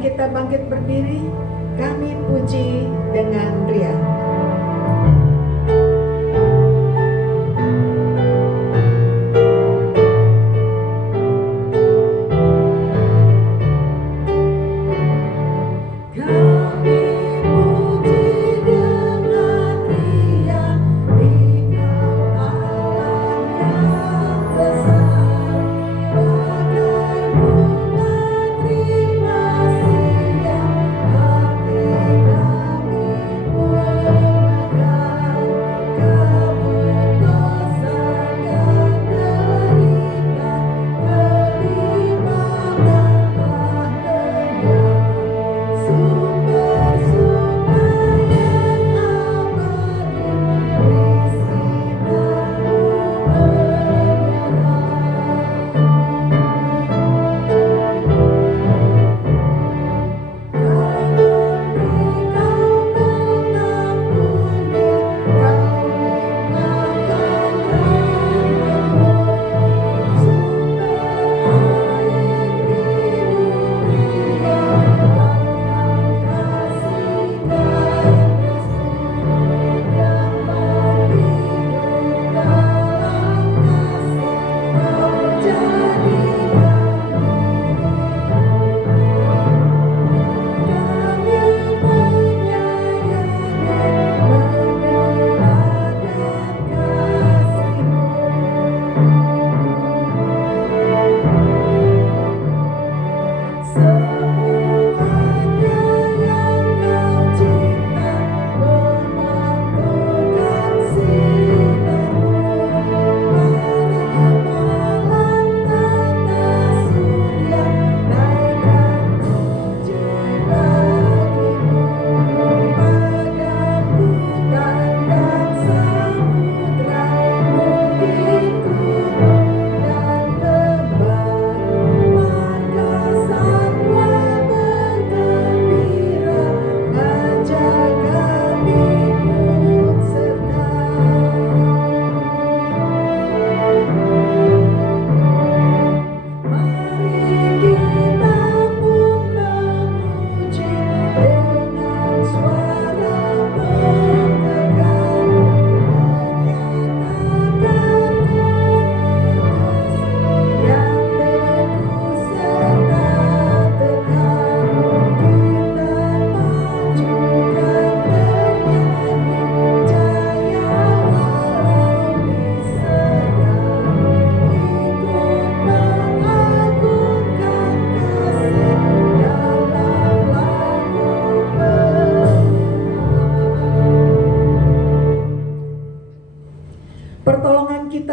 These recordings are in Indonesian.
kita bangkit berdiri, kami puji dengan riang.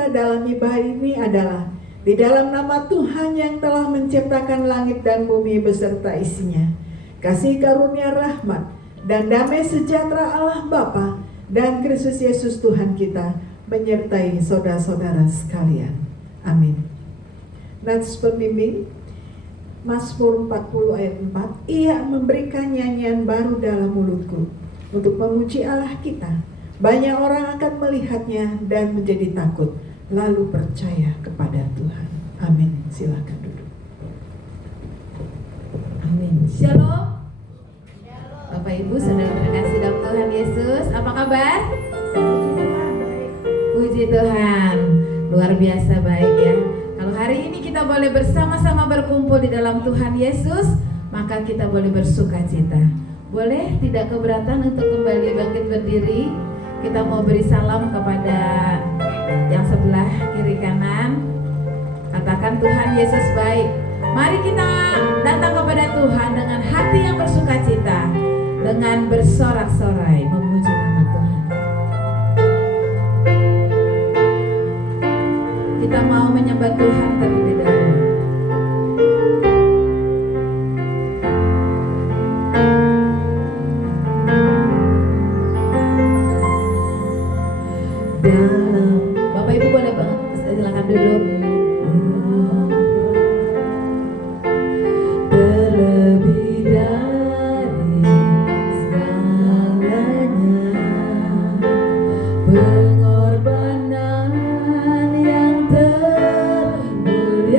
Dalam ibadah ini adalah di dalam nama Tuhan yang telah menciptakan langit dan bumi beserta isinya, kasih karunia rahmat dan damai sejahtera Allah Bapa dan Kristus Yesus Tuhan kita menyertai saudara-saudara sekalian. Amin. Nats pembimbing Mazmur 40 ayat 4, Ia memberikan nyanyian baru dalam mulutku untuk memuji Allah kita. Banyak orang akan melihatnya dan menjadi takut, lalu percaya kepada Tuhan. Amin. Silakan duduk. Amin. Shalom. Bapak Ibu saudara terkasih dalam Tuhan Yesus, apa kabar? Puji Tuhan, luar biasa baik ya. Kalau hari ini kita boleh bersama-sama berkumpul di dalam Tuhan Yesus, maka kita boleh bersuka cita. Boleh tidak keberatan untuk kembali bangkit berdiri? Kita mau beri salam kepada yang sebelah kiri kanan. Katakan Tuhan Yesus baik. Mari kita datang kepada Tuhan dengan hati yang bersuka cita, dengan bersorak-sorai memuji nama Tuhan. Kita mau menyembah Tuhan terlebih dahulu. Bapak Ibu boleh banget, silakan duduk. Terlebih dari segalanya, pengorbanan yang termulia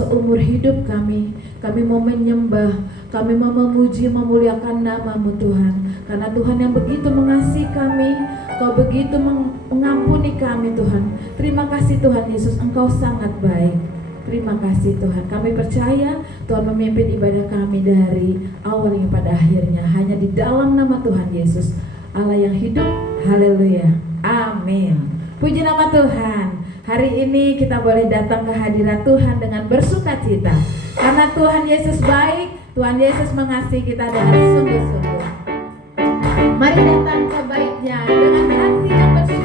seumur hidup kami mau menyembah, kami mau memuji, memuliakan nama-Mu Tuhan. Karena Tuhan yang begitu mengasihi kami, Kau begitu mengampuni kami Tuhan. Terima kasih Tuhan Yesus, Engkau sangat baik. Terima kasih Tuhan. Kami percaya Tuhan memimpin ibadah kami dari awalnya pada akhirnya hanya di dalam nama Tuhan Yesus, Allah yang hidup. Haleluya. Amin. Puji nama Tuhan. Hari ini kita boleh datang ke hadirat Tuhan dengan bersukacita. Karena Tuhan Yesus baik, Tuhan Yesus mengasihi kita dengan sungguh-sungguh. Mari datang ke baitnya dengan hati yang bersyukur.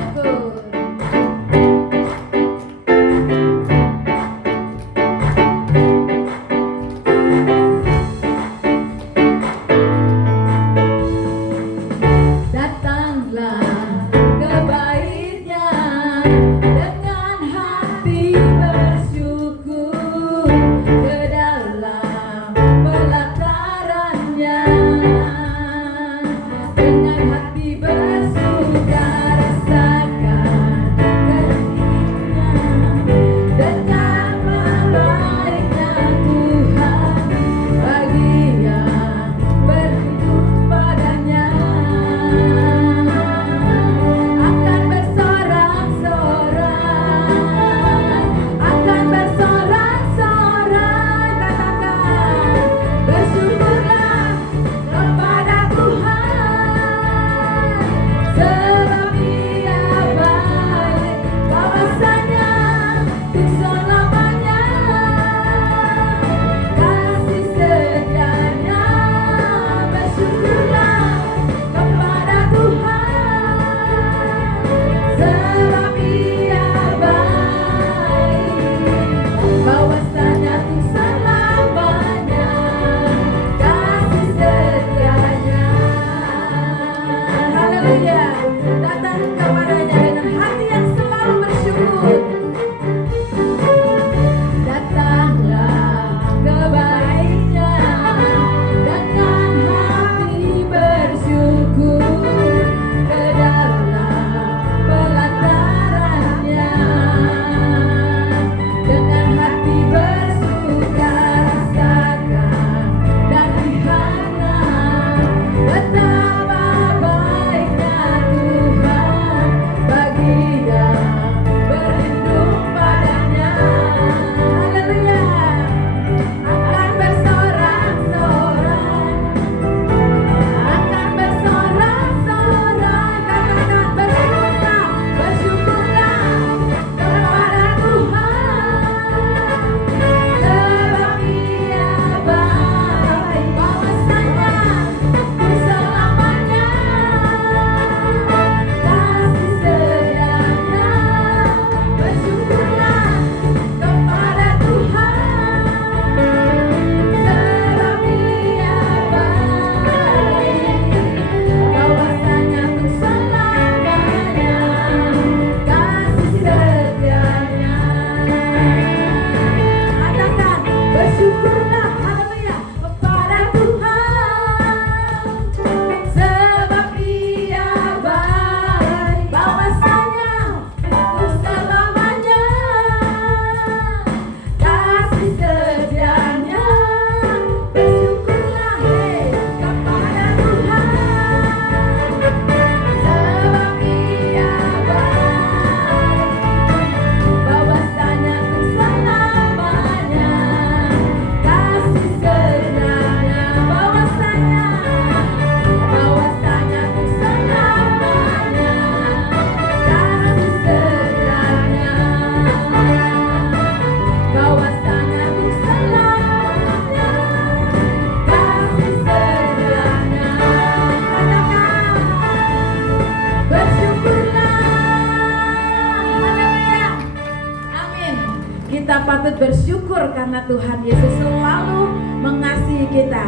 patut bersyukur karena Tuhan Yesus selalu mengasihi kita.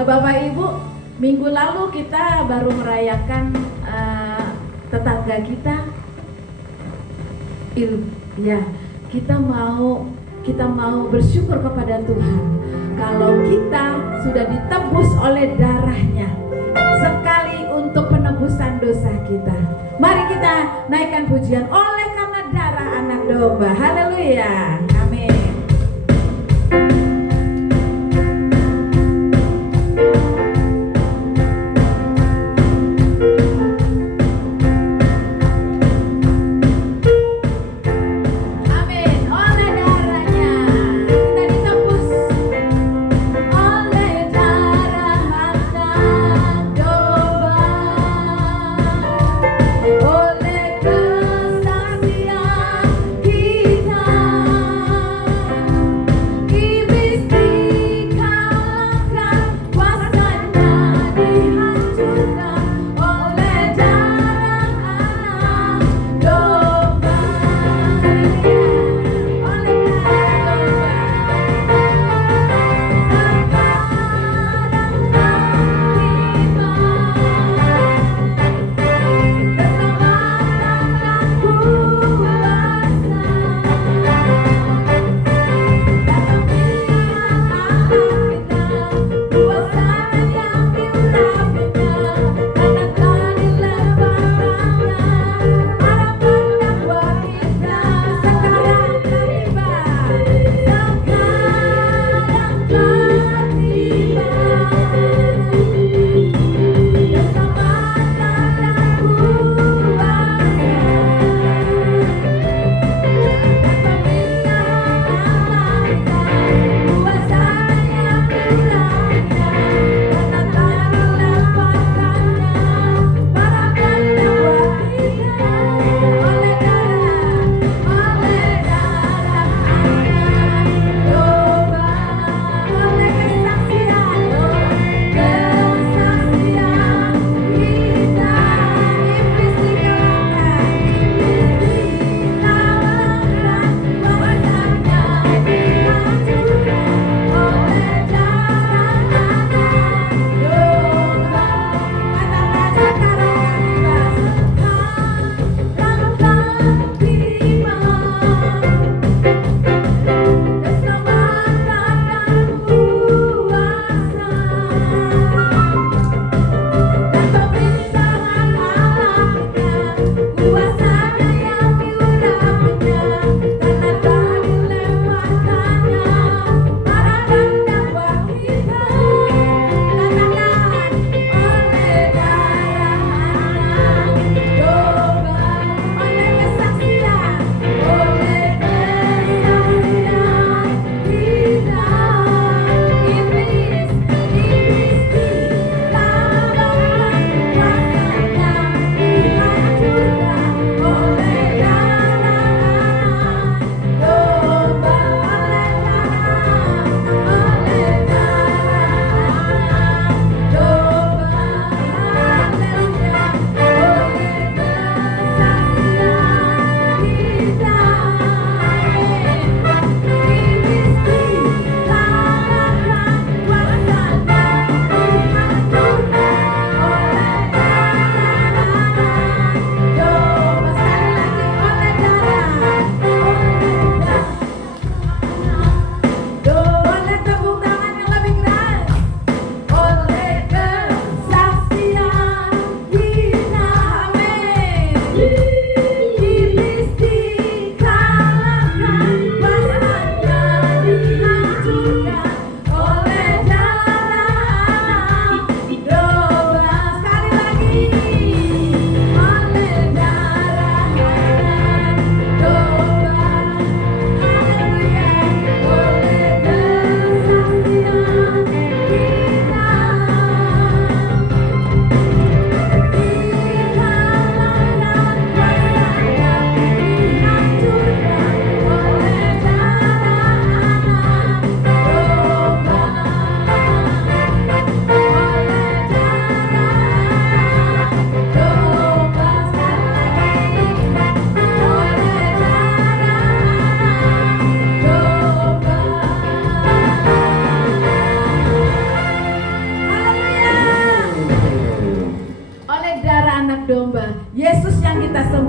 Bapak Ibu, minggu lalu kita baru merayakan tetangga kita. Ya, kita mau bersyukur kepada Tuhan kalau kita sudah ditebus oleh darahnya sekali untuk penebusan dosa kita. Mari kita naikkan pujian oleh karena darah anak domba. Haleluya. Amin.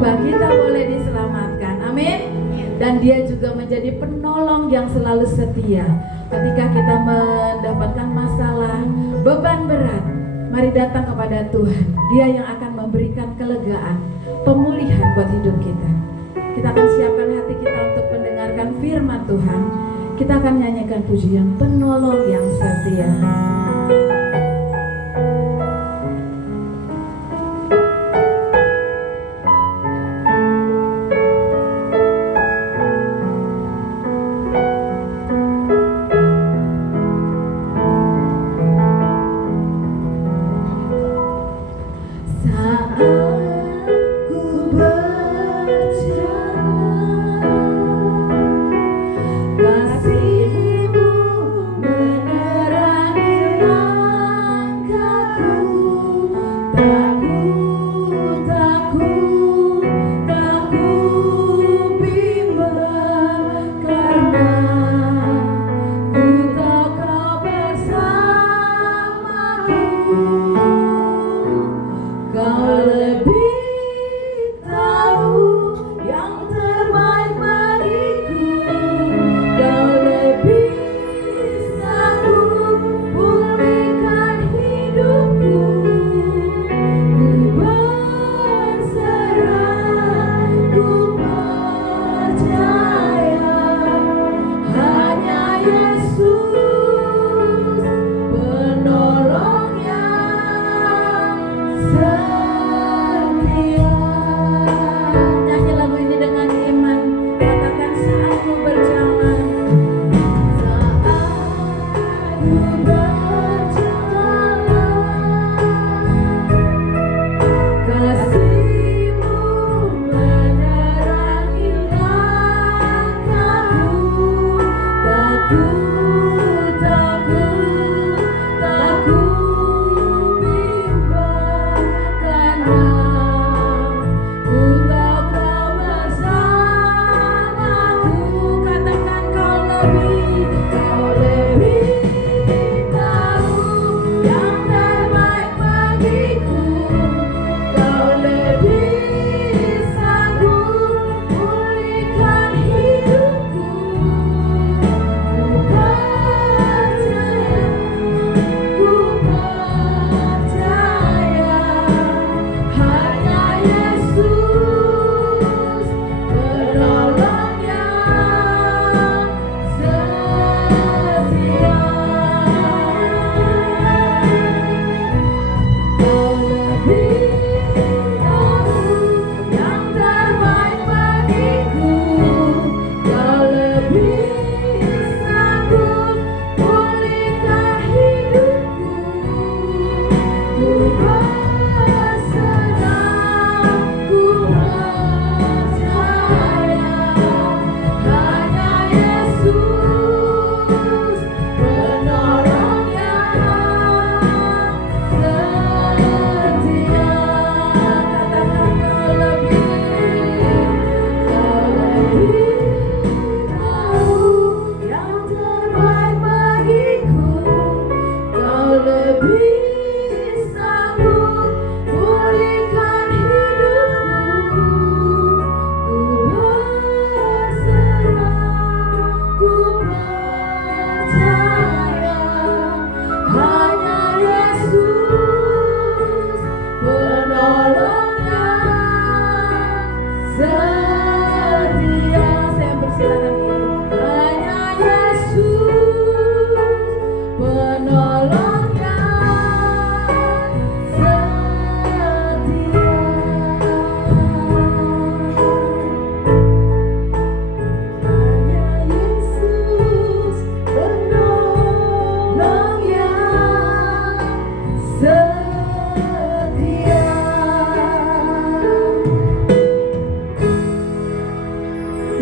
supaya kita boleh diselamatkan. Amin. Dan dia juga menjadi penolong yang selalu setia. Ketika kita mendapatkan masalah, beban berat, mari datang kepada Tuhan. Dia yang akan memberikan kelegaan, pemulihan buat hidup kita. Kita akan siapkan hati kita untuk mendengarkan firman Tuhan. Kita akan nyanyikan pujian penolong yang setia.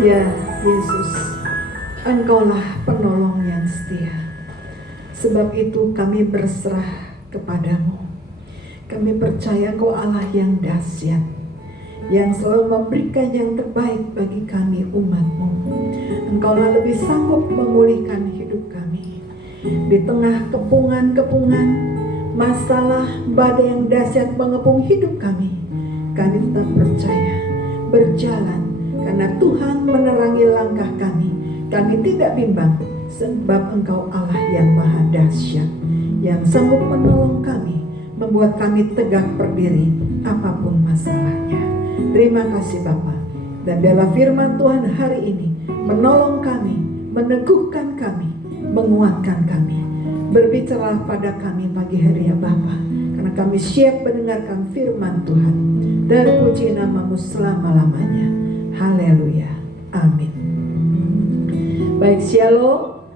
Ya Yesus, Engkaulah penolong yang setia. Sebab itu kami berserah kepadamu. Kami percaya Engkau Allah yang dahsyat, yang selalu memberikan yang terbaik bagi kami umat-Mu. Engkaulah lebih sanggup memulihkan hidup kami. Di tengah kepungan-kepungan, masalah, badai yang dahsyat mengepung hidup kami tetap percaya berjalan, karena Tuhan menerangi langkah kami. Kami tidak bimbang, sebab Engkau Allah yang maha dahsyat, yang sanggup menolong kami, membuat kami tegak berdiri apapun masalahnya. Terima kasih Bapa. Dan dalam firman Tuhan hari ini menolong kami, meneguhkan kami, menguatkan kami. Berbicara pada kami pagi hari ya Bapa, karena kami siap mendengarkan firman Tuhan. Terpuji namamu selama-lamanya. Haleluya. Amin. Baik, shalom.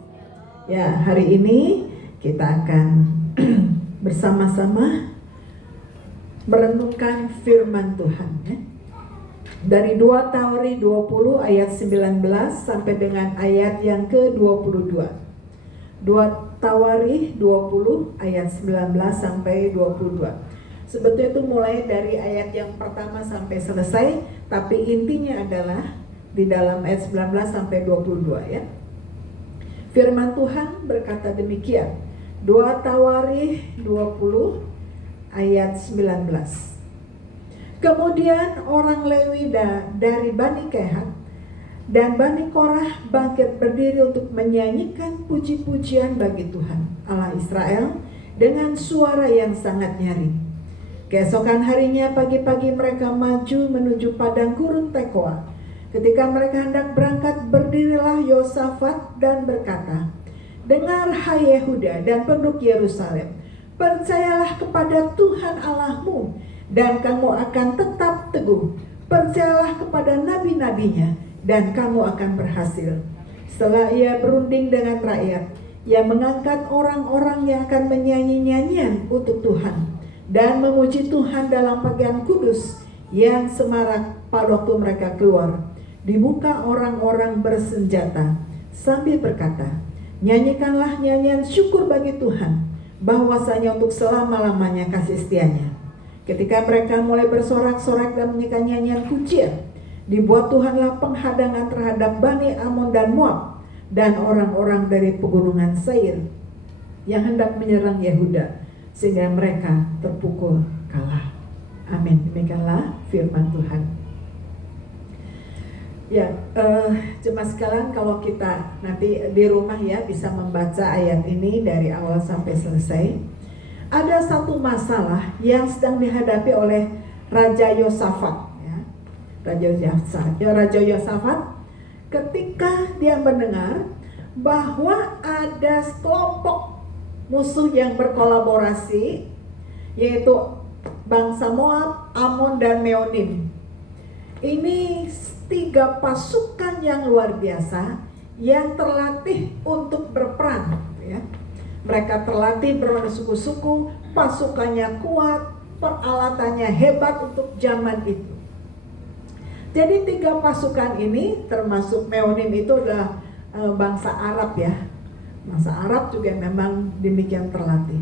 Ya, hari ini kita akan bersama-sama merenungkan firman Tuhan ya. Dari 2 Tawari 20 ayat 19 sampai dengan ayat yang ke-22. 2 Tawari 20 ayat 19 sampai 22. Sebetulnya itu mulai dari ayat yang pertama sampai selesai, tapi intinya adalah di dalam ayat 19 sampai 22 ya. Firman Tuhan berkata demikian. 2 Tawari 20 ayat 19. Kemudian orang Lewi dari Bani Kehat dan Bani Korah bangkit berdiri untuk menyanyikan puji-pujian bagi Tuhan Allah Israel dengan suara yang sangat nyaring. Keesokan harinya pagi-pagi mereka maju menuju padang gurun Tekoa. Ketika mereka hendak berangkat, berdirilah Yosafat dan berkata, "Dengar hai Yehuda dan penduduk Yerusalem, percayalah kepada Tuhan Allahmu dan kamu akan tetap teguh. Percayalah kepada nabi-nabinya dan kamu akan berhasil." Setelah ia berunding dengan rakyat, ia mengangkat orang-orang yang akan menyanyi nyanyian untuk Tuhan dan memuji Tuhan dalam pakaian kudus yang semarak pada waktu mereka keluar di muka orang-orang bersenjata, sambil berkata, "Nyanyikanlah nyanyian syukur bagi Tuhan, bahwasanya untuk selama-lamanya kasih setianya." Ketika mereka mulai bersorak-sorak dan menyanyikan nyanyian pujian, dibuat Tuhanlah penghadangan terhadap Bani Amon dan Moab dan orang-orang dari pegunungan Seir yang hendak menyerang Yehuda, sehingga mereka terpukul kalah. Amin. Demikianlah firman Tuhan. Ya, jemaat sekalian, kalau kita nanti di rumah ya bisa membaca ayat ini dari awal sampai selesai. Ada satu masalah yang sedang dihadapi oleh Raja Yosafat ya. Raja Yosafat ketika dia mendengar bahwa ada kelompok musuh yang berkolaborasi, yaitu bangsa Moab, Amon dan Meonim. Ini 3 pasukan yang luar biasa yang terlatih untuk berperang ya. Mereka terlatih bersuku-suku, pasukannya kuat, peralatannya hebat untuk zaman itu. Jadi 3 pasukan ini, termasuk Meonim itu adalah bangsa Arab ya. Bangsa Arab juga memang demikian terlatih.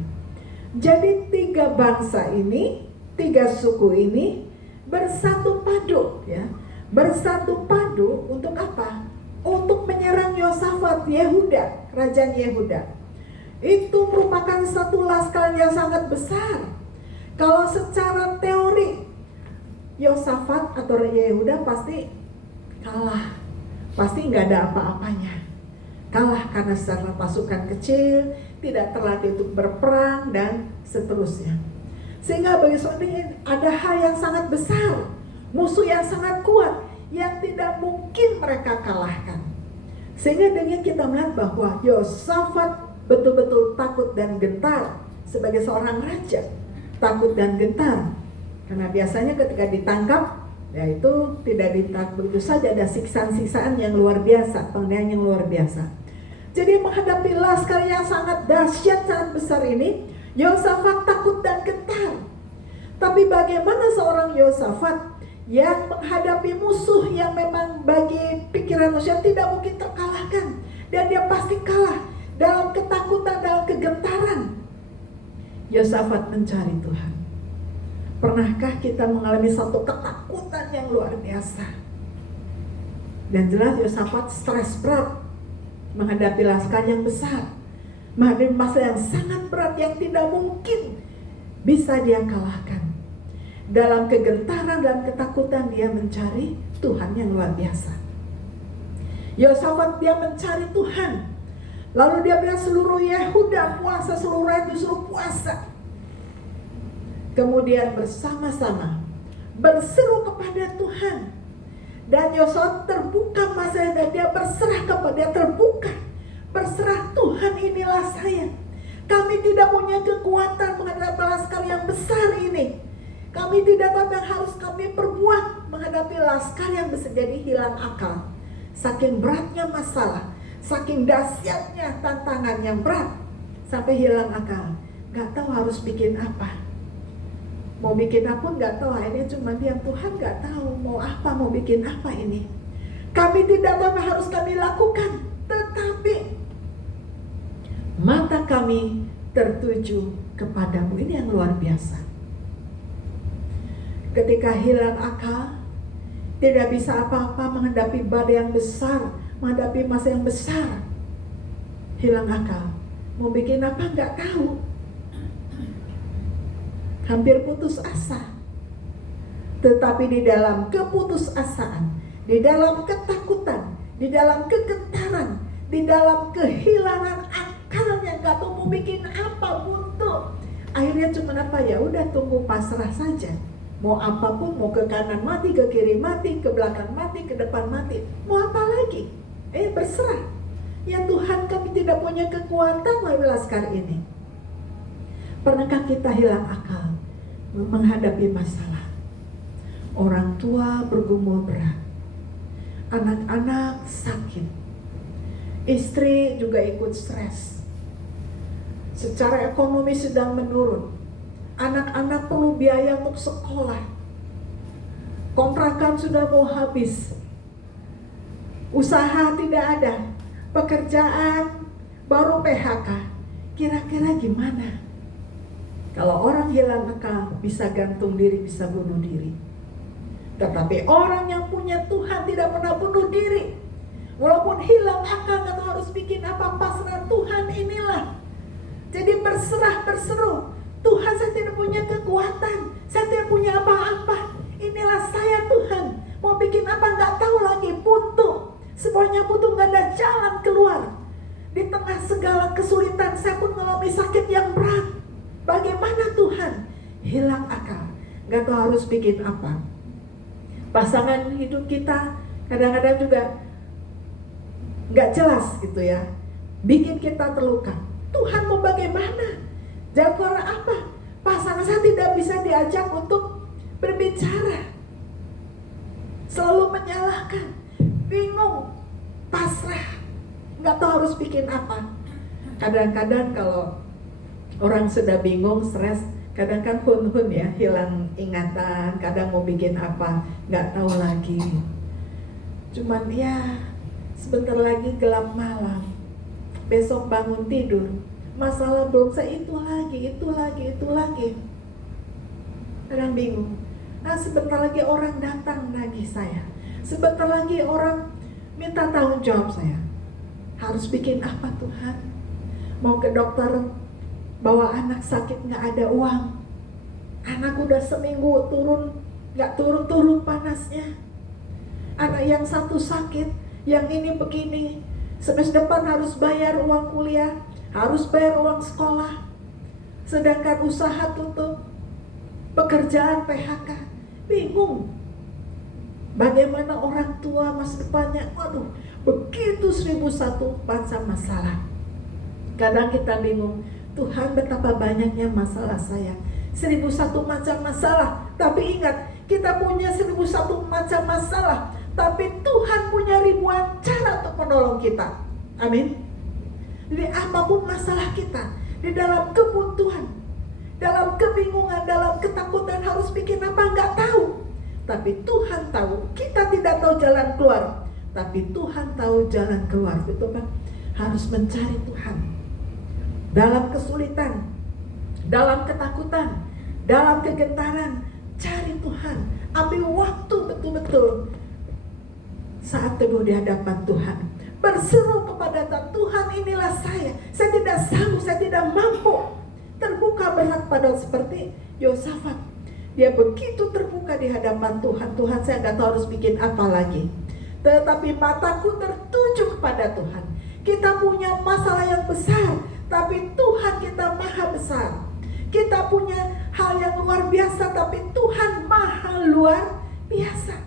Jadi 3 bangsa ini, 3 suku ini bersatu padu ya. Bersatu padu untuk apa? Untuk menyerang Yosafat, Yehuda, kerajaan Yehuda. Itu merupakan satu laskar yang sangat besar. Kalau secara teori Yosafat atau Yehuda pasti kalah, pasti nggak ada apa-apanya. Kalah karena secara pasukan kecil, tidak terlatih untuk berperang dan seterusnya. Sehingga bagi saudara ini ada hal yang sangat besar, musuh yang sangat kuat yang tidak mungkin mereka kalahkan. Sehingga dengan kita melihat bahwa Yosafat betul-betul takut dan gentar sebagai seorang raja, takut dan gentar karena biasanya ketika ditangkap ya itu tidak ditangkap begitu saja, ada siksaan-siksaan yang luar biasa, penganiayaan yang luar biasa. Jadi menghadapi laskar yang sangat dahsyat, sangat besar ini, Yosafat takut dan gentar. Tapi bagaimana seorang Yosafat yang menghadapi musuh yang memang bagi pikiran manusia tidak mungkin terkalahkan, dan dia pasti kalah dalam ketakutan, dalam kegentaran. Yosafat mencari Tuhan. Pernahkah kita mengalami satu ketakutan yang luar biasa? Dan jelas Yosafat stres berat menghadapi laskar yang besar, menghadapi masalah yang sangat berat yang tidak mungkin bisa dia kalahkan. dalam kegentaran dan ketakutan dia mencari Tuhan yang luar biasa. Yosafat dia mencari Tuhan. Lalu dia bilang seluruh Yehuda puasa, seluruh rakyat disuruh puasa. Kemudian bersama-sama berseru kepada Tuhan. Dan Yosafat terbuka masa dan dia berserah kepada dia, terbuka. Berserah, Tuhan inilah saya. Kami tidak punya kekuatan menghadapi laskar yang besar ini. Kami tidak tahu yang harus kami perbuat menghadapi laskar yang bisa jadi hilang akal. Saking beratnya masalah, saking dahsyatnya tantangan yang berat, sampai hilang akal. Gak tahu harus bikin apa. Mau bikin apa pun gak tahu, akhirnya cuma diam. Tuhan gak tahu mau apa, mau bikin apa ini. Kami tidak tahu apa harus kami lakukan, tetapi mata kami tertuju kepadamu. Ini yang luar biasa. Ketika hilang akal, tidak bisa apa-apa menghadapi badai yang besar, menghadapi masa yang besar. Hilang akal, mau bikin apa nggak tahu. Hampir putus asa. Tetapi di dalam keputusasaan, di dalam ketakutan, di dalam kegentaran, di dalam kehilangan akalnya, nggak tahu mau bikin apa, buntu. Akhirnya cuma apa, ya udah tunggu pasrah saja. Mau apapun, mau ke kanan mati, ke kiri mati, ke belakang mati, ke depan mati. Mau apa lagi? Berserah. Ya Tuhan, kami tidak punya kekuatan menghadapi laskar ini. Pernahkah kita hilang akal menghadapi masalah? Orang tua bergumul berat, anak-anak sakit, istri juga ikut stres, secara ekonomi sedang menurun. Anak-anak perlu biaya untuk sekolah. Kontrakan sudah mau habis. Usaha tidak ada. Pekerjaan baru PHK. Kira-kira gimana? Kalau orang hilang akal, bisa gantung diri, bisa bunuh diri. Tetapi orang yang punya Tuhan tidak pernah bunuh diri. Walaupun hilang akal, dan harus bikin apa, pasrah Tuhan inilah. Jadi berserah, berseru. Tuhan, saya tidak punya kekuatan, saya tidak punya apa-apa. Inilah saya Tuhan. Mau bikin apa nggak tahu lagi, buntu. Semuanya buntu, nggak ada jalan keluar. Di tengah segala kesulitan, saya pun mengalami sakit yang berat. Bagaimana Tuhan? Hilang akal, nggak tahu harus bikin apa. Pasangan hidup kita kadang-kadang juga nggak jelas gitu ya, bikin kita terluka. Tuhan mau bagaimana? Jagoan apa? Pasangan saya tidak bisa diajak untuk berbicara. Selalu menyalahkan, bingung, pasrah, nggak tahu harus bikin apa. Kadang-kadang kalau orang sudah bingung, stres, kadang kan hun-hun ya, hilang ingatan, kadang mau bikin apa, nggak tahu lagi. Cuman ya, sebentar lagi gelap malam, besok bangun tidur, masalah belum selesai, itu lagi. Kadang bingung. Nah, sebentar lagi orang datang nagih saya. Sebentar lagi orang minta tanggung jawab saya. Harus bikin apa Tuhan? Mau ke dokter, bawa anak sakit nggak ada uang. Anak udah seminggu nggak turun panasnya. Anak yang satu sakit, yang ini begini. Semester depan harus bayar uang kuliah, harus bayar uang sekolah, sedangkan usaha tutup, pekerjaan PHK, bingung. Bagaimana orang tua masa depannya? Waduh, begitu 1001 macam masalah. Kadang kita bingung, Tuhan betapa banyaknya masalah saya, 1001 macam masalah. Tapi ingat, kita punya 1001 macam masalah, tapi Tuhan punya ribuan cara untuk menolong kita. Amin. Jadi apapun masalah kita, di dalam kebuntuan, dalam kebingungan, dalam ketakutan, harus bikin apa nggak tahu. Tapi Tuhan tahu. Kita tidak tahu jalan keluar, tapi Tuhan tahu jalan keluar. Betul kan? Harus mencari Tuhan dalam kesulitan, dalam ketakutan, dalam kegentaran. Cari Tuhan. Ambil waktu betul-betul saat teduh di hadapan Tuhan. Berseru kepada Tuhan, inilah saya tidak sanggup, saya tidak mampu. Terbuka berat pada seperti Yosafat. Dia begitu terbuka di hadapan Tuhan. Tuhan, saya nggak tahu harus bikin apa lagi. Tetapi mataku tertuju kepada Tuhan. Kita punya masalah yang besar, tapi Tuhan kita maha besar. Kita punya hal yang luar biasa, tapi Tuhan maha luar biasa.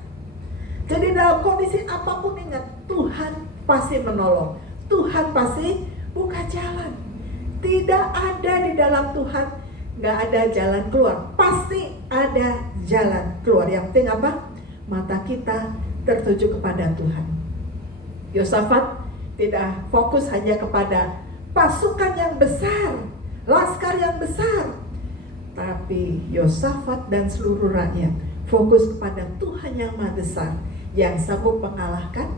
Jadi dalam kondisi apapun ingat, Tuhan pasti menolong. Tuhan pasti buka jalan. Tidak ada di dalam Tuhan nggak ada jalan keluar. Pasti ada jalan keluar. Yang penting apa? Mata kita tertuju kepada Tuhan. Yosafat tidak fokus hanya kepada pasukan yang besar, laskar yang besar, tapi Yosafat dan seluruh rakyat fokus kepada Tuhan yang maha besar, yang sanggup mengalahkan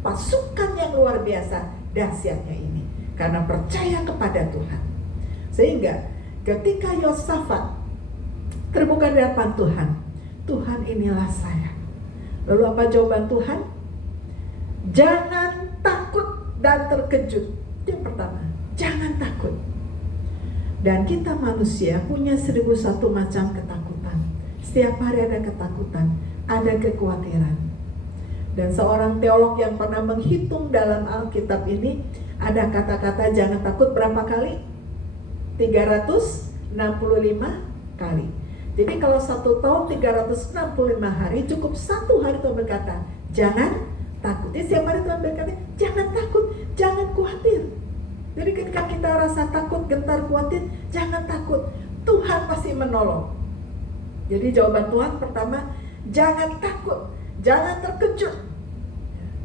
pasukan yang luar biasa dahsyatnya ini, karena percaya kepada Tuhan. Sehingga ketika Yosafat terbuka di hadapan Tuhan, Tuhan inilah saya. Lalu apa jawaban Tuhan? Jangan takut dan terkejut. Yang pertama, jangan takut. Dan kita manusia punya 1001 macam ketakutan. Setiap hari ada ketakutan, ada kekhawatiran. Dan seorang teolog yang pernah menghitung dalam Alkitab ini, ada kata-kata jangan takut berapa kali? 365 kali. Jadi kalau 1 tahun 365 hari, cukup 1 hari Tuhan berkata, jangan takut. Jadi setiap hari Tuhan berkata, jangan takut, jangan khawatir. Jadi ketika kita rasa takut, gentar, khawatir, jangan takut. Tuhan pasti menolong. Jadi jawaban Tuhan pertama, jangan takut, jangan terkejut.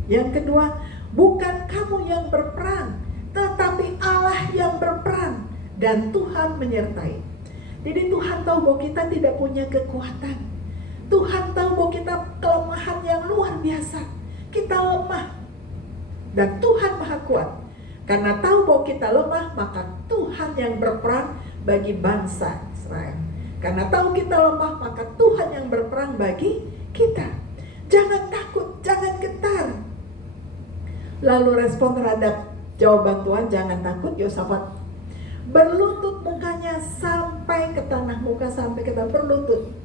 Yang kedua, bukan kamu yang berperang, tetapi Allah yang berperang, dan Tuhan menyertai. Jadi Tuhan tahu bahwa kita tidak punya kekuatan. Tuhan tahu bahwa kita kelemahan yang luar biasa. Kita lemah. Dan Tuhan maha kuat. Karena tahu bahwa kita lemah, maka Tuhan yang berperang bagi bangsa Israel. Karena tahu kita lemah, maka Tuhan yang berperang bagi kita. Jangan takut, jangan getar. Lalu respon terhadap jawaban Tuhan, jangan takut, Yosafat berlutut mukanya sampai ke tanah, muka sampai ke tanah, berlutut.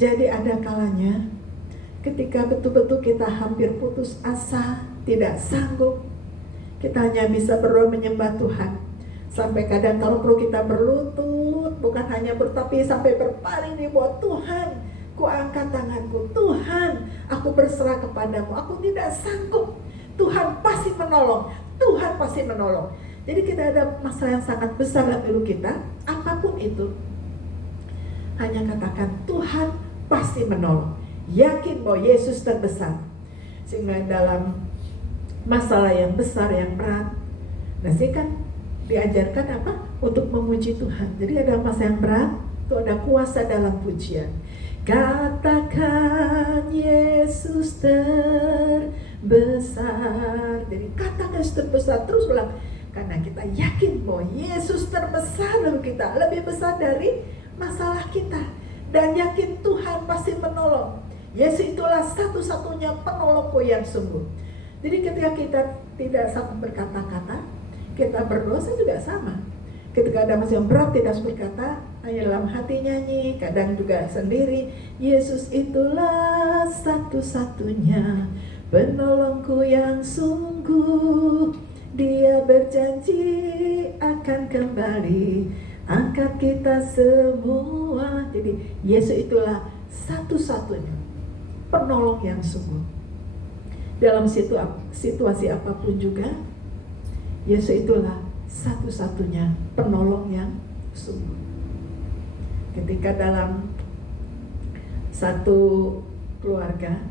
Jadi ada kalanya ketika betul-betul kita hampir putus asa, tidak sanggup, kita hanya bisa berdoa menyembah Tuhan. Sampai kadang kalau perlu kita berlutut, bukan hanya tapi sampai berpaling di bawah Tuhan. Ku angkat tanganku, Tuhan, aku berserah kepadamu, aku tidak sanggup. Tuhan pasti menolong, Tuhan pasti menolong. Jadi kita ada masalah yang sangat besar dalam hidup kita, apapun itu, hanya katakan Tuhan pasti menolong. Yakin bahwa Yesus terbesar. Sehingga dalam masalah yang besar, yang berat, nah sih kan diajarkan apa? Untuk memuji Tuhan. Jadi ada masalah yang berat, itu ada kuasa dalam pujian. Katakan Yesus terbesar. Jadi katakan Yesus terbesar, terus ulang. Karena kita yakin bahwa Yesus terbesar dalam kita, lebih besar dari masalah kita. Dan yakin Tuhan pasti menolong. Yesus itulah satu-satunya penolongku yang sungguh. Jadi ketika kita tidak sanggup berkata-kata, kita berdosa juga sama. Ketika ada masalah yang berat, tidak harus berkata, hanya dalam hati nyanyi, kadang juga sendiri. Yesus itulah satu-satunya penolongku yang sungguh. Dia berjanji akan kembali angkat kita semua. Jadi Yesus itulah satu-satunya penolong yang sungguh. Dalam situasi apapun juga, Yesus itulah satu-satunya penolong yang sungguh. Ketika dalam satu keluarga,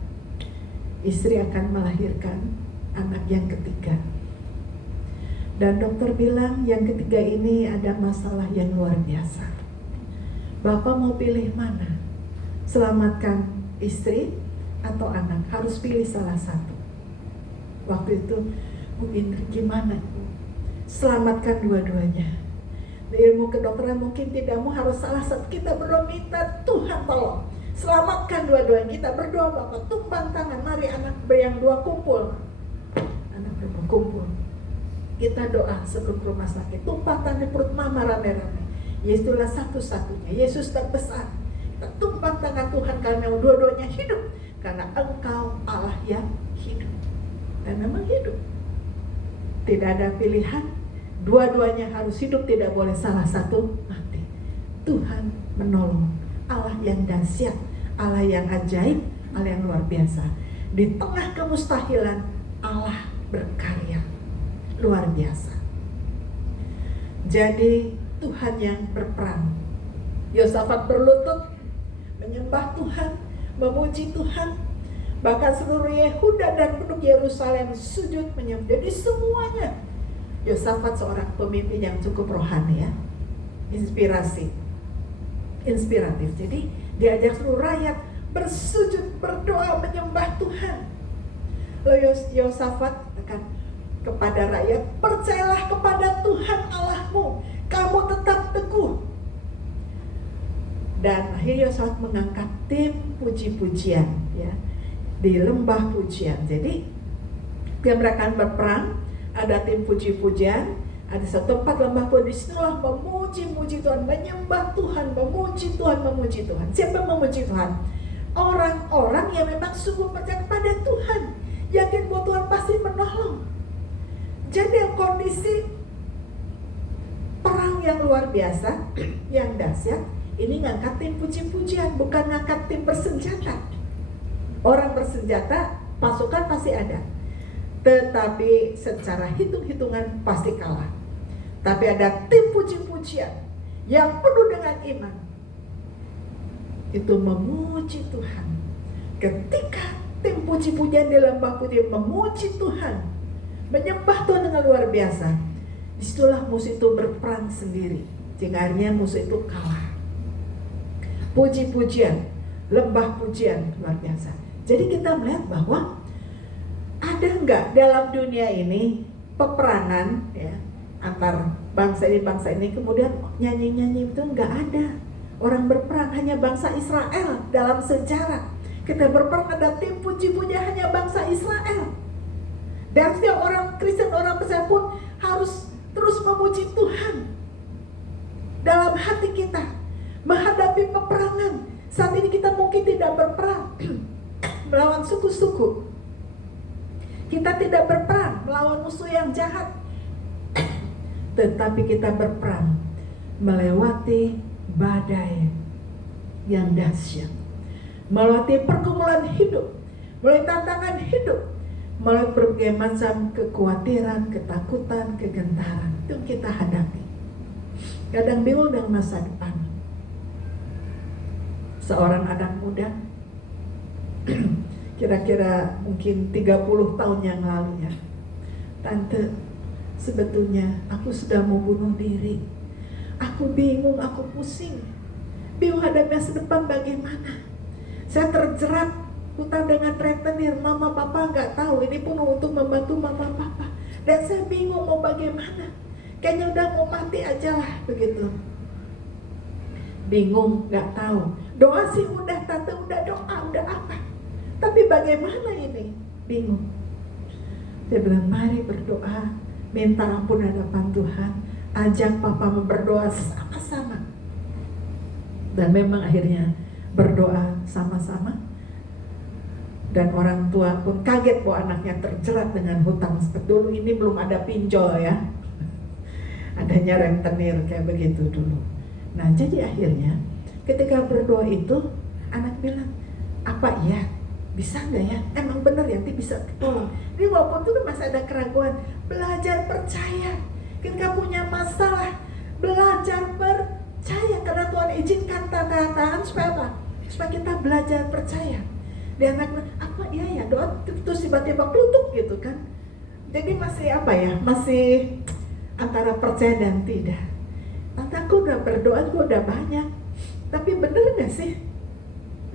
istri akan melahirkan anak yang ketiga. Dan dokter bilang yang ketiga ini ada masalah yang luar biasa. Bapak mau pilih mana? Selamatkan istri atau anak? Harus pilih salah satu. Waktu itu, mungkin gimana? Selamatkan dua-duanya. Ilmu kedokteran mungkin tidak mau, harus salah satu. Kita berdoa minta Tuhan tolong. Selamatkan dua-duanya. Kita berdoa Bapak, tumpang tangan. Mari anak yang dua kumpul. Anak berkumpul. Kita doa sebelum ke rumah sakit. Tumpang tangan di perut mama rame-rame. Yesuslah satu-satunya, Yesus terbesar. Kita tumpang tangan Tuhan karena dua-duanya hidup, karena Engkau Allah yang hidup. Dan memang hidup, tidak ada pilihan, dua-duanya harus hidup, tidak boleh salah satu mati. Tuhan menolong, Allah yang dahsyat, Allah yang ajaib, Allah yang luar biasa. Di tengah kemustahilan Allah berkarya luar biasa. Jadi Tuhan yang berperang. Yosafat berlutut menyembah Tuhan, memuji Tuhan. Bahkan seluruh Yehuda dan penduduk Yerusalem sujud menyembah. Jadi semuanya. Yosafat seorang pemimpin yang cukup rohani ya, inspiratif. Jadi diajak seluruh rakyat bersujud, berdoa, menyembah Tuhan. Lalu Yosafat akan kepada rakyat, percayalah kepada Tuhan Allahmu, kamu tetap teguh. Dan akhirnya Yosafat mengangkat tim puji-pujian ya, di lembah pujian. Jadi mereka akan berperang, ada tim puji-pujian, ada satu tempat lembah pujian, disitulah memuji-muji Tuhan, menyembah Tuhan, memuji Tuhan, memuji Tuhan. Siapa memuji Tuhan? Orang-orang yang memang sungguh percaya pada Tuhan, yakin bahwa Tuhan pasti menolong. Jadi kondisi perang yang luar biasa, yang dahsyat, ini ngangkat tim puji-pujian, bukan ngangkat tim bersenjata. Orang bersenjata, pasukan pasti ada, tetapi secara hitung-hitungan pasti kalah. Tapi ada tim puji-pujian yang penuh dengan iman, itu memuji Tuhan. Ketika tim puji-pujian di lembah pujian memuji Tuhan, menyembah Tuhan dengan luar biasa, disitulah musuh itu berperang sendiri, sehingga akhirnya musuh itu kalah. Puji-pujian, lembah pujian luar biasa. Jadi kita melihat bahwa ada enggak dalam dunia ini peperangan ya, antar bangsa ini kemudian nyanyi-nyanyi, itu enggak ada. Orang berperang hanya bangsa Israel dalam sejarah. Kita berperang ada tim puji-pujian hanya bangsa Israel. Dan setiap orang Kristen, orang percaya pun harus terus memuji Tuhan dalam hati kita menghadapi peperangan. Saat ini kita mungkin tidak berperang melawan suku-suku, kita tidak berperang melawan musuh yang jahat, tetapi kita berperang melewati badai yang dahsyat, melewati pergumulan hidup, melalui tantangan hidup, melalui berbagai macam kekhawatiran, ketakutan, kegentaran. Itu yang kita hadapi. Kadang bingung dengan masa depan. Seorang anak muda kira-kira mungkin 30 tahun yang lalu ya, tante, sebetulnya aku sudah mau bunuh diri. Aku bingung, aku pusing, bingung hadapi masa depan bagaimana. Saya terjerat hutang dengan rentenir, mama papa nggak tahu, ini pun untuk membantu mama papa, dan saya bingung mau bagaimana. Kayaknya udah mau mati aja lah begitu. Bingung, nggak tahu. Doa sih udah, tante udah doa, udah apa, tapi bagaimana ini? Bingung. Saya bilang mari berdoa, minta ampun hadapan Tuhan, ajak papamu berdoa sama-sama. Dan memang akhirnya berdoa sama-sama. Dan orang tua pun kaget bahwa anaknya terjerat dengan hutang. Seperti dulu ini belum ada pinjol ya, adanya rentenir kayak begitu dulu. Nah jadi akhirnya ketika berdoa itu anak bilang, apa ya, bisa nggak ya? Emang bener ya, nanti bisa tolong. Ini walaupun itu masih ada keraguan, belajar percaya. Ketika punya masalah, belajar percaya, karena Tuhan izinkan tantangan supaya apa? Supaya kita belajar percaya. Dia anak bilang, apa iya ya, doa terus tiba-tiba tutup gitu kan. Jadi masih apa ya, masih antara percaya dan tidak. Tante, aku udah berdoa, aku udah banyak, tapi bener gak sih?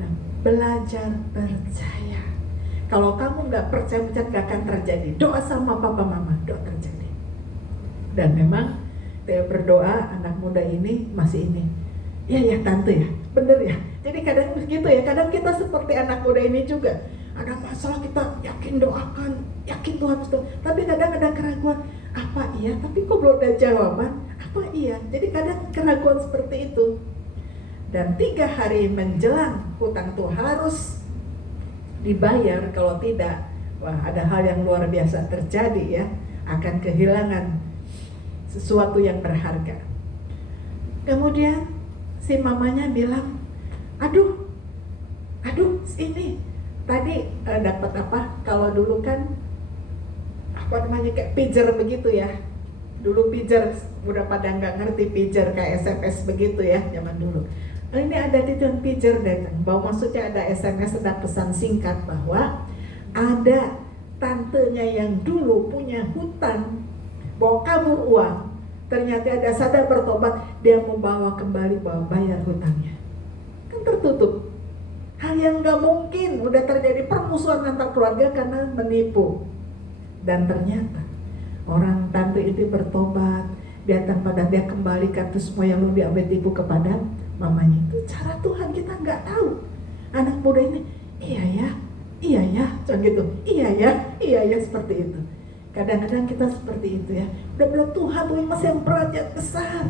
Nah, belajar percaya. Kalau kamu gak percaya, gak akan terjadi. Doa sama papa mama, doa terjadi. Dan memang dia berdoa, anak muda ini masih ini, ya tante ya, bener ya. Jadi kadang begitu ya, kadang kita seperti anak muda ini juga. Ada masalah kita yakin doakan, yakin Tuhan betul. Tapi kadang ada keraguan, apa iya, tapi kok belum ada jawaban. Apa iya? Jadi kadang keraguan seperti itu. Dan 3 hari menjelang hutang itu harus dibayar, kalau tidak, wah ada hal yang luar biasa terjadi ya, akan kehilangan sesuatu yang berharga. Kemudian si mamanya bilang, aduh ini tadi dapat apa? Kalau dulu kan apa namanya kayak pager begitu ya. Dulu pager, udah pada nggak ngerti pager kayak SMS begitu ya zaman dulu. Ini ada titipan pager datang, bahwa maksudnya ada SMS, ada pesan singkat bahwa ada tantenya yang dulu punya hutang, bawa kabur uang, ternyata ada sadar bertobat, dia mau bawa kembali, bawa bayar hutangnya. Kan tertutup. Hal yang gak mungkin, udah terjadi permusuhan antar keluarga karena menipu. Dan ternyata orang tante itu bertobat, dia pada dia kembalikan tuh semua yang lu diambil tipu kepada mamanya. Itu cara Tuhan, kita nggak tahu. Anak muda ini, iya ya, gitu, iya ya seperti itu. Kadang-kadang kita seperti itu ya. Udah bilang Tuhan, Tuhan masih yang berat, yang besar.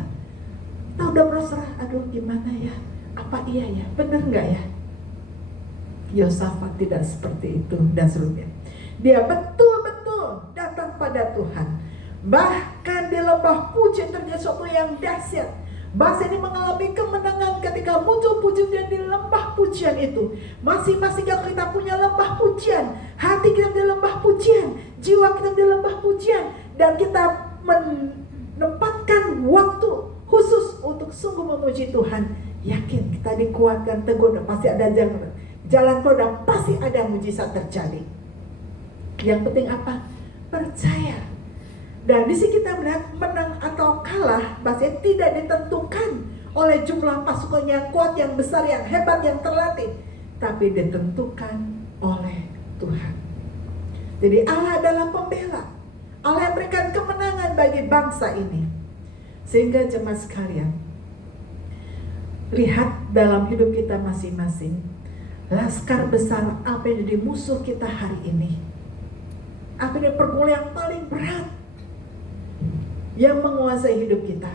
Kita udah berserah, aduh gimana ya? Apa iya ya? Bener nggak ya? Yosafat tidak seperti itu dan seterusnya. Dia betul-betul datang pada Tuhan. Bahkan di lembah pujian terjadi sesuatu yang dahsyat. Bangsa ini mengalami kemenangan ketika muncul pujian di lembah pujian itu. Masing-masing yang kita punya lembah pujian, hati kita di lembah pujian, jiwa kita di lembah pujian, dan kita menempatkan waktu khusus untuk sungguh memuji Tuhan. Yakin kita dikuatkan, teguh, dan pasti ada jalan keluar, dan pasti ada mujizat terjadi. Yang penting apa? Percaya. Dan di sini kita melihat menang atau kalah bahasanya tidak ditentukan oleh jumlah pasukan yang kuat, yang besar, yang hebat, yang terlatih, tapi ditentukan oleh Tuhan. Jadi Allah adalah pembela. Allah yang berikan kemenangan bagi bangsa ini. Sehingga jemaat sekalian, lihat dalam hidup kita masing-masing, laskar besar apa yang jadi musuh kita hari ini. Apa yang pergumulan yang paling berat yang menguasai hidup kita.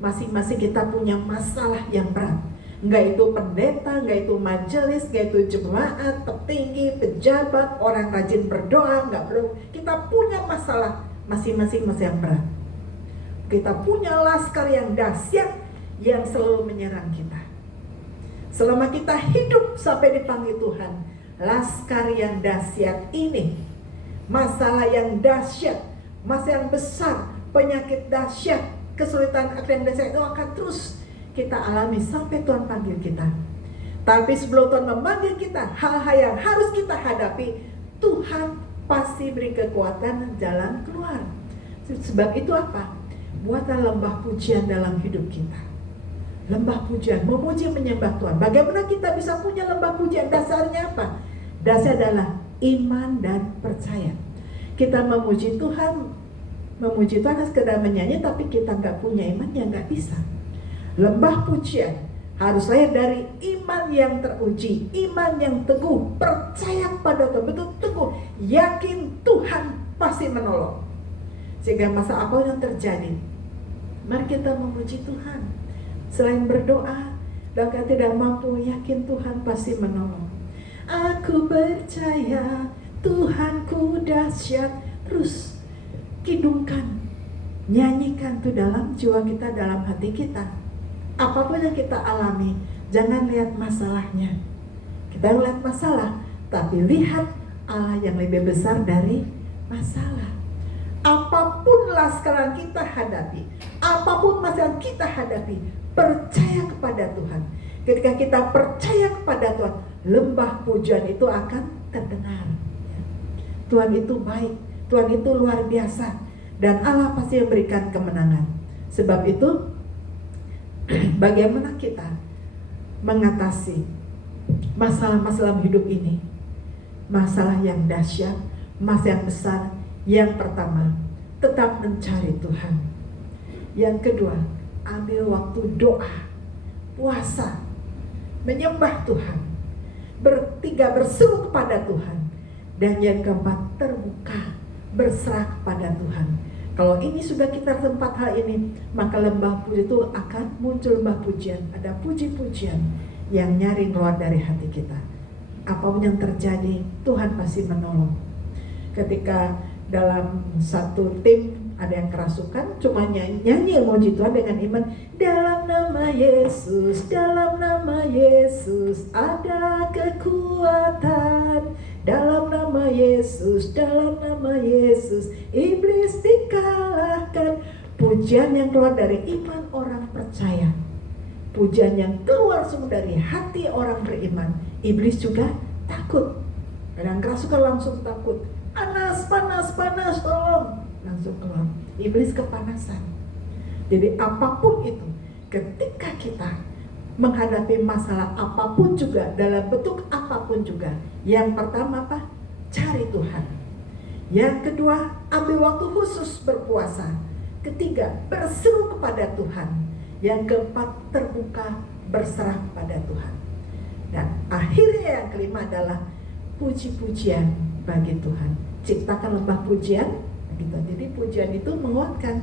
Masing-masing kita punya masalah yang berat. Enggak itu pendeta, enggak itu majelis, enggak itu jemaat, petinggi, pejabat, orang rajin berdoa, enggak perlu. Kita punya masalah masing-masing yang berat. Kita punya laskar yang dahsyat yang selalu menyerang kita. Selama kita hidup sampai dipanggil Tuhan, laskar yang dahsyat ini, masalah yang dahsyat, masalah yang besar, penyakit dahsyat, kesulitan yang dahsyat itu akan terus kita alami sampai Tuhan panggil kita. Tapi sebelum Tuhan memanggil kita, hal-hal yang harus kita hadapi, Tuhan pasti beri kekuatan jalan keluar. Sebab itu apa? Buatlah lembah pujian dalam hidup kita. Lembah pujian, memuji, menyembah Tuhan. Bagaimana kita bisa punya lembah pujian? Dasarnya apa? Dasar adalah iman dan percaya. Kita memuji Tuhan sekedar menyanyi, tapi kita nggak punya iman, ya nggak bisa. Lembah pujian harus lahir dari iman yang teruji, iman yang teguh, percaya pada Tuhan, betul teguh, yakin Tuhan pasti menolong. Sehingga masa apa yang terjadi, mari kita memuji Tuhan. Selain berdoa, dan kita tidak mampu, yakin Tuhan pasti menolong. Aku percaya Tuhanku dahsyat. Terus kidungkan, nyanyikan tuh dalam jiwa kita, dalam hati kita. Apapun yang kita alami, jangan lihat masalahnya. Kita lihat masalah, tapi lihat Allah yang lebih besar dari masalah. Apapun laskar yang kita hadapi, apapun masalah yang kita hadapi, percaya kepada Tuhan. Ketika kita percaya kepada Tuhan, lembah pujian itu akan terdengar. Tuhan itu baik, Tuhan itu luar biasa, dan Allah pasti memberikan kemenangan. Sebab itu, bagaimana kita mengatasi masalah-masalah hidup ini? Masalah yang dahsyat, masalah yang besar. Yang pertama, tetap mencari Tuhan. Yang kedua, ambil waktu doa, puasa, menyembah Tuhan. Bertiga, berseru kepada Tuhan. Dan yang keempat, terbuka, berserah kepada Tuhan. Kalau ini sudah kita tempat hal ini, maka lembah puji itu akan muncul lembah pujian. Ada puji-pujian yang nyaring keluar dari hati kita. Apapun yang terjadi, Tuhan pasti menolong. Ketika dalam satu tim ada yang kerasukan, cuma nyanyi muji Tuhan dengan iman. Dalam nama Yesus, dalam nama Yesus ada kekuatan. Dalam nama Yesus, dalam nama Yesus iblis dikalahkan. Pujian yang keluar dari iman orang percaya, pujian yang keluar semua dari hati orang beriman. Iblis juga takut. Kadang kerasukan langsung takut. Panas, panas, panas, tolong. Langsung keluar. Iblis kepanasan. Jadi apapun itu, ketika kita menghadapi masalah apapun juga, dalam bentuk apapun juga, yang pertama apa? Cari Tuhan. Yang kedua, ambil waktu khusus berpuasa. Ketiga, berseru kepada Tuhan. Yang keempat, terbuka berserah kepada Tuhan. Dan akhirnya yang kelima adalah puji-pujian bagi Tuhan. Ciptakan lembah pujian gitu. Jadi pujian itu menguatkan.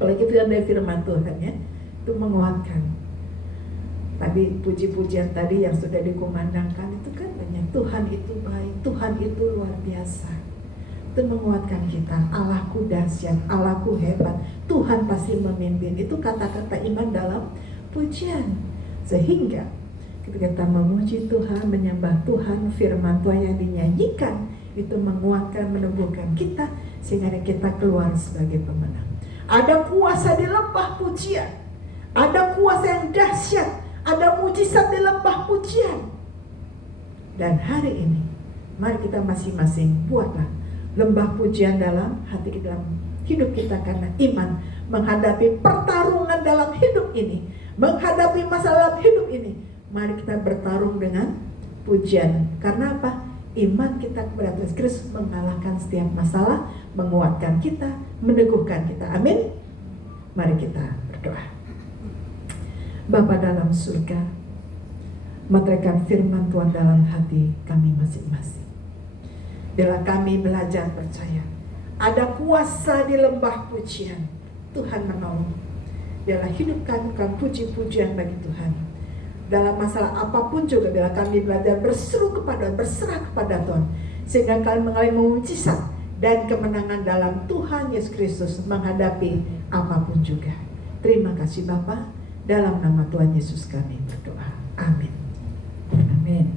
Apalagi dari firman Tuhan ya, itu menguatkan. Tadi puji-pujian tadi yang sudah dikumandangkan itu kan banyak. Tuhan itu baik, Tuhan itu luar biasa. Itu menguatkan kita. Allahku dahsyat, Allahku hebat, Tuhan pasti memimpin. Itu kata-kata iman dalam pujian. Sehingga ketika kita memuji Tuhan, menyembah Tuhan, firman Tuhan yang dinyanyikan itu menguatkan, meneguhkan kita sehingga kita keluar sebagai pemenang. Ada kuasa di lembah pujian, ada kuasa yang dahsyat, ada mujizat di lembah pujian. Dan hari ini mari kita masing-masing buatlah lembah pujian dalam hati kita, dalam hidup kita, karena iman menghadapi pertarungan dalam hidup ini, menghadapi masalah dalam hidup ini. Mari kita bertarung dengan pujian. Karena apa? Iman kita kepada Yesus Kristus mengalahkan setiap masalah, menguatkan kita, meneguhkan kita. Amin. Mari kita berdoa. Bapa dalam surga, meteraikan firman Tuhan dalam hati kami masing-masing. Bila kami belajar percaya, ada kuasa di lembah pujian. Tuhan menolong. Biarlah hidup kami puji-pujian bagi Tuhan. Dalam masalah apapun juga, bila kami belajar berseru kepada, berserah kepada Tuhan, sehingga kami mengalami mujizat dan kemenangan dalam Tuhan Yesus Kristus menghadapi apapun juga. Terima kasih Bapa, dalam nama Tuhan Yesus kami berdoa. Amin. Amin.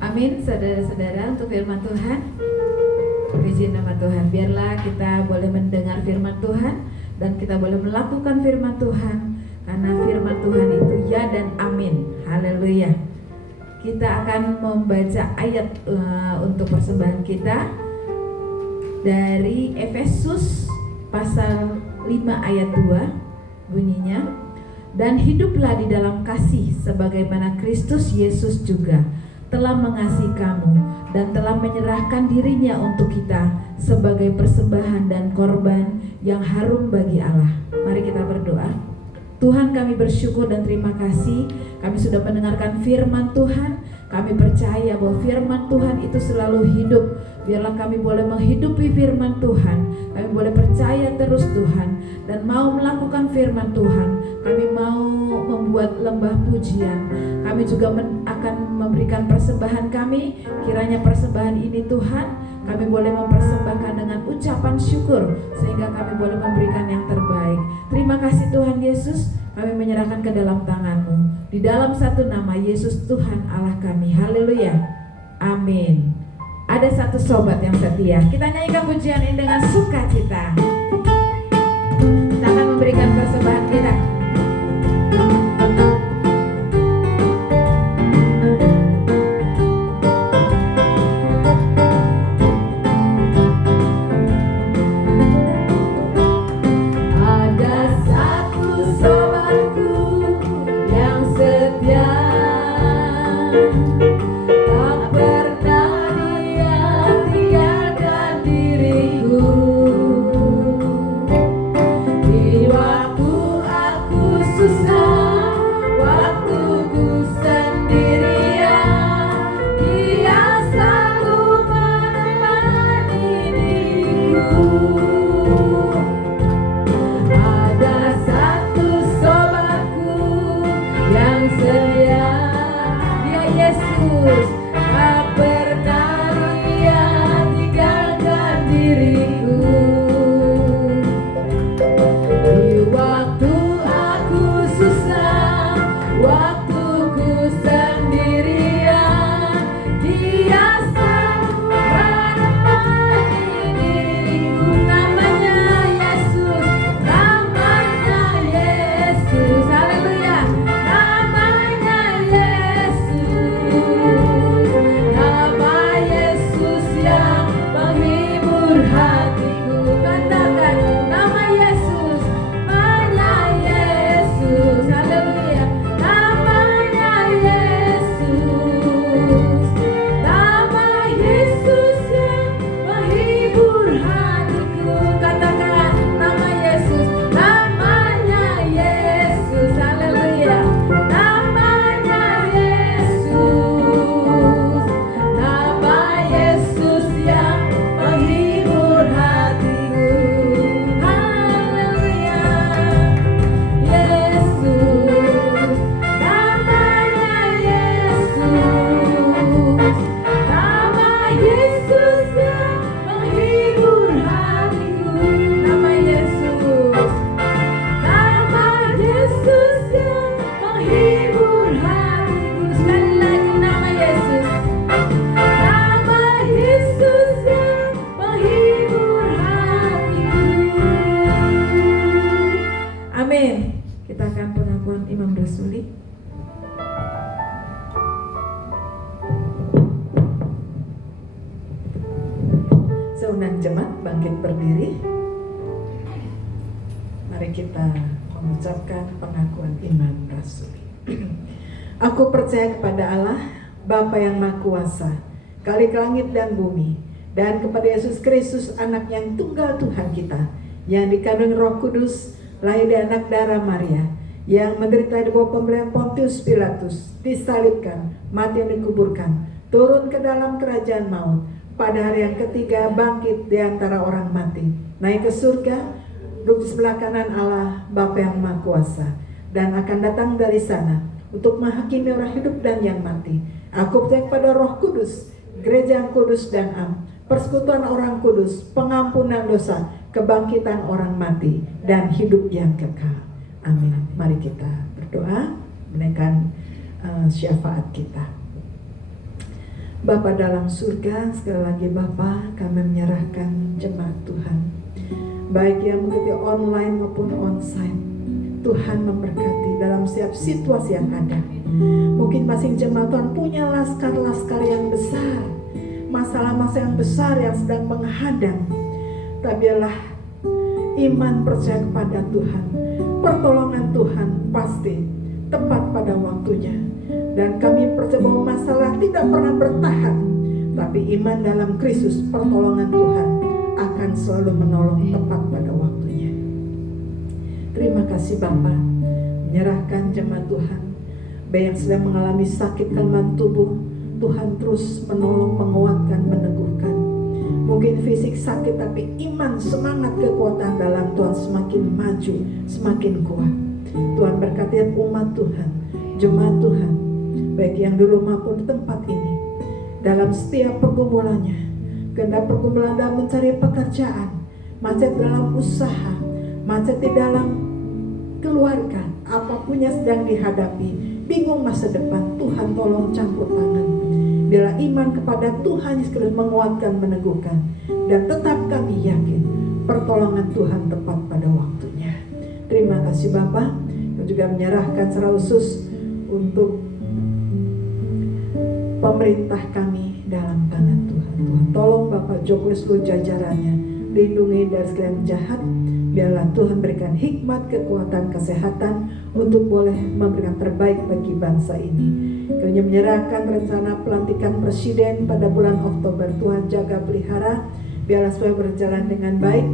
Amin, saudara-saudara, untuk firman Tuhan. Puji nama Tuhan. Biarlah kita boleh mendengar firman Tuhan dan kita boleh melakukan firman Tuhan, karena firman Tuhan itu ya dan amin. Haleluya. Kita akan membaca ayat untuk persembahan kita dari Efesus pasal 5 ayat 2, bunyinya, dan hiduplah di dalam kasih sebagaimana Kristus Yesus juga telah mengasihi kamu dan telah menyerahkan dirinya untuk kita sebagai persembahan dan korban yang harum bagi Allah. Mari kita berdoa. Tuhan, kami bersyukur dan terima kasih kami sudah mendengarkan firman Tuhan. Kami percaya bahwa firman Tuhan itu selalu hidup. Biarlah kami boleh menghidupi firman Tuhan. Kami boleh percaya terus Tuhan dan mau melakukan firman Tuhan. Kami mau membuat lembah pujian. Kami juga akan memberikan persembahan kami. Kiranya persembahan ini Tuhan, kami boleh mempersembahkan dengan ucapan syukur, sehingga kami boleh memberikan yang terbaik. Terima kasih Tuhan Yesus, kami menyerahkan ke dalam tangan-Mu. Di dalam satu nama Yesus Tuhan Allah kami. Haleluya. Amin. Ada satu sobat yang setia. Kita nyanyikan pujian ini dengan sukacita. Kita akan memberikan persembahan kita. Di waktu aku undang jemaat bangkit berdiri. Mari kita mengucapkan pengakuan iman rasuli. Aku percaya kepada Allah, Bapa yang Maha Kuasa, Khalik langit dan bumi, dan kepada Yesus Kristus, anak yang tunggal Tuhan kita, yang dikandung Roh Kudus, lahir dari anak darah Maria, yang menderita di bawah pemberian Pontius Pilatus, disalibkan, mati dan dikuburkan, turun ke dalam kerajaan maut, pada hari yang ketiga bangkit di antara orang mati, naik ke surga, duduk di sebelah kanan Allah Bapa yang Maha Kuasa, dan akan datang dari sana untuk menghakimi orang hidup dan yang mati. Aku percaya kepada Roh Kudus, gereja yang kudus dan am, persekutuan orang kudus, pengampunan dosa, kebangkitan orang mati, dan hidup yang kekal. Amin. Mari kita berdoa menaikkan syafaat kita. Bapa dalam surga, sekali lagi Bapa, kami menyerahkan jemaat Tuhan, baik yang mengikuti online maupun onsite. Tuhan memberkati dalam setiap situasi yang ada. Mungkin masing jemaat Tuhan punya laskar-laskar yang besar, masalah-masalah yang besar yang sedang menghadang. Tapi biarlah iman percaya kepada Tuhan, pertolongan Tuhan pasti tepat pada waktunya. Dan kami percaya bahwa masalah tidak pernah bertahan, tapi iman dalam Kristus, pertolongan Tuhan akan selalu menolong tepat pada waktunya. Terima kasih Bapa, menyerahkan jemaat Tuhan, baik yang sedang mengalami sakit kelemahan tubuh, Tuhan terus menolong, menguatkan, meneguhkan. Mungkin fisik sakit, tapi iman, semangat, kekuatan dalam Tuhan semakin maju, semakin kuat. Tuhan berkati umat Tuhan, jemaat Tuhan, baik yang di rumah maupun di tempat ini, dalam setiap pergumulannya, kehendak pergumulan dalam mencari pekerjaan, macet dalam usaha, macet di dalam keluarga, apapun yang sedang dihadapi, bingung masa depan, Tuhan tolong campur tangan. Bila iman kepada Tuhan Yesus menguatkan, meneguhkan, dan tetap kami yakin pertolongan Tuhan tepat pada waktunya. Terima kasih Bapa. Kami juga menyerahkan secara khusus untuk pemerintah kami dalam tangan Tuhan. Tuhan tolong Bapak Jokowi seluruh jajarannya, lindungi dari segala jahat. Biarlah Tuhan berikan hikmat, kekuatan, kesehatan untuk boleh memberikan terbaik bagi bangsa ini. Kami menyerahkan rencana pelantikan presiden pada bulan Oktober. Tuhan jaga pelihara, biarlah semua berjalan dengan baik.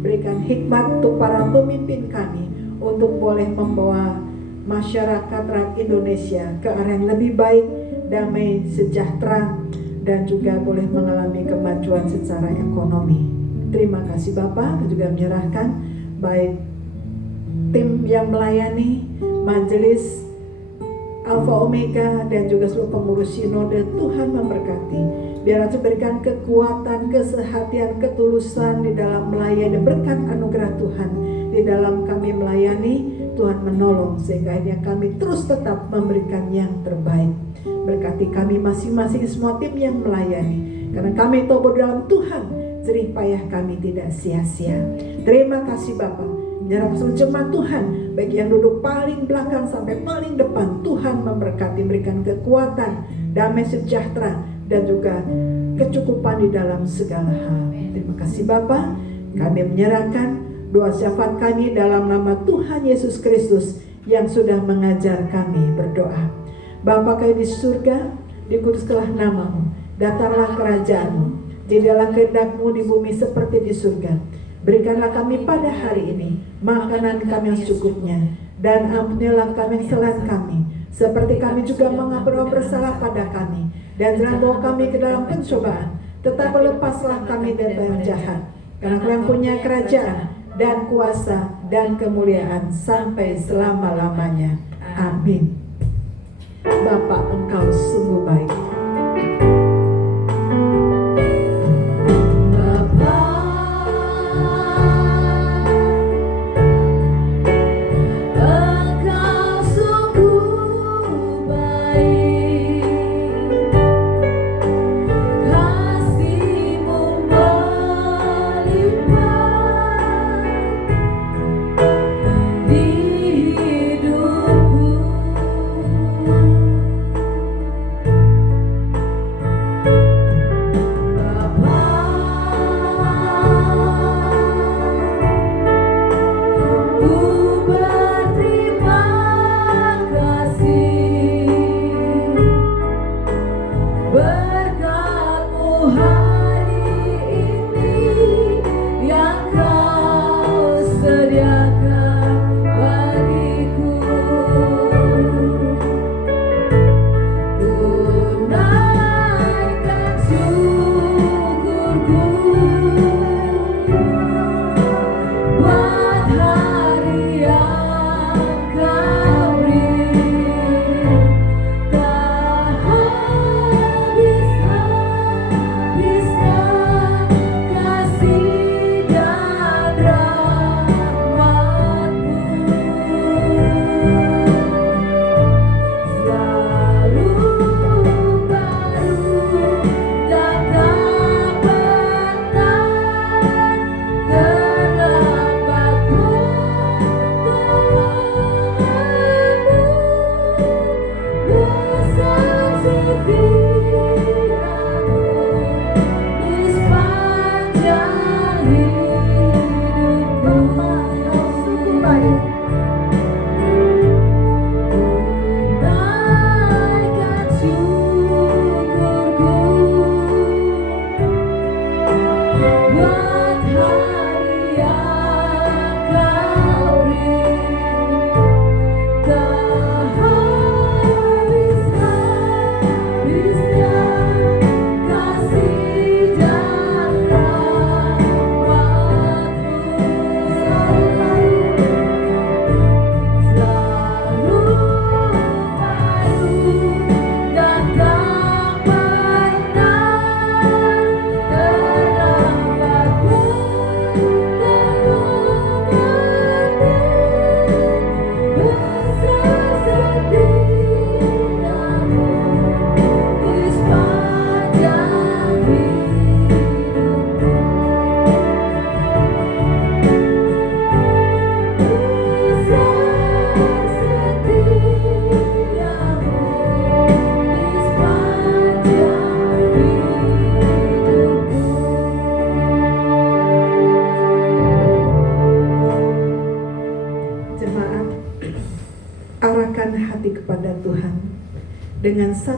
Berikan hikmat untuk para pemimpin kami untuk boleh membawa masyarakat rakyat Indonesia ke arah yang lebih baik, damai, sejahtera, dan juga boleh mengalami kemajuan secara ekonomi. Terima kasih Bapak. Kita juga menyerahkan baik tim yang melayani, majelis Alfa Omega, dan juga seluruh pengurus sinode. Tuhan memberkati. Biarlah berikan kekuatan, kesehatan, ketulusan di dalam melayani, berkat anugerah Tuhan di dalam kami melayani. Tuhan menolong sehingga akhirnya kami terus tetap memberikan yang terbaik. Berkati kami masing-masing, semua tim yang melayani, karena kami tahu dalam Tuhan jerih payah kami tidak sia-sia. Terima kasih Bapak. Menyerahkan seluruh jemaat Tuhan, baik yang duduk paling belakang sampai paling depan, Tuhan memberkati, berikan kekuatan, damai, sejahtera, dan juga kecukupan di dalam segala hal. Terima kasih Bapak. Kami menyerahkan doa syafaat kami dalam nama Tuhan Yesus Kristus yang sudah mengajar kami berdoa. Bapa kami di surga, dikuduskanlah namamu, datanglah kerajaanmu, jadilah kehendak-Mu di bumi seperti di surga. Berikanlah kami pada hari ini makanan kami yang secukupnya, dan ampunilah kami kesalahan kami, seperti kami juga mengampuni orang bersalah pada kami. Dan jangan bawa kami ke dalam pencobaan, tetapi lepaslah kami dari yang jahat. Karena Kau yang punya kerajaan dan kuasa dan kemuliaan sampai selama-lamanya. Amin. Bapa, Engkau sungguh baik.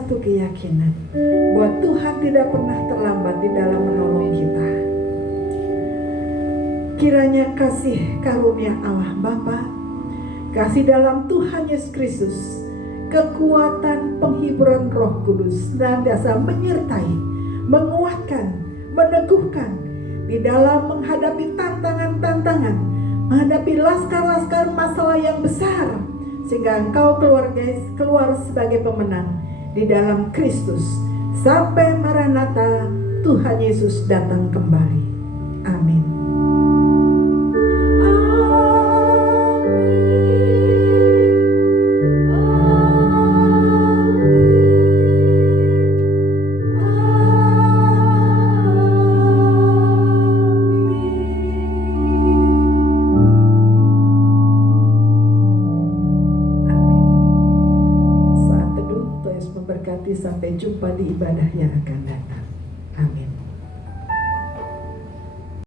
satu keyakinan bahwa Tuhan tidak pernah terlambat di dalam menolong kita. Kiranya kasih karunia Allah Bapa, kasih dalam Tuhan Yesus Kristus, kekuatan penghiburan Roh Kudus senantiasa menyertai, menguatkan, meneguhkan di dalam menghadapi tantangan-tantangan, menghadapi laskar-laskar masalah yang besar, sehingga engkau keluar sebagai pemenang di dalam Kristus sampai Maranatha, Tuhan Yesus datang kembali. Amin. Sampai jumpa di ibadah yang akan datang.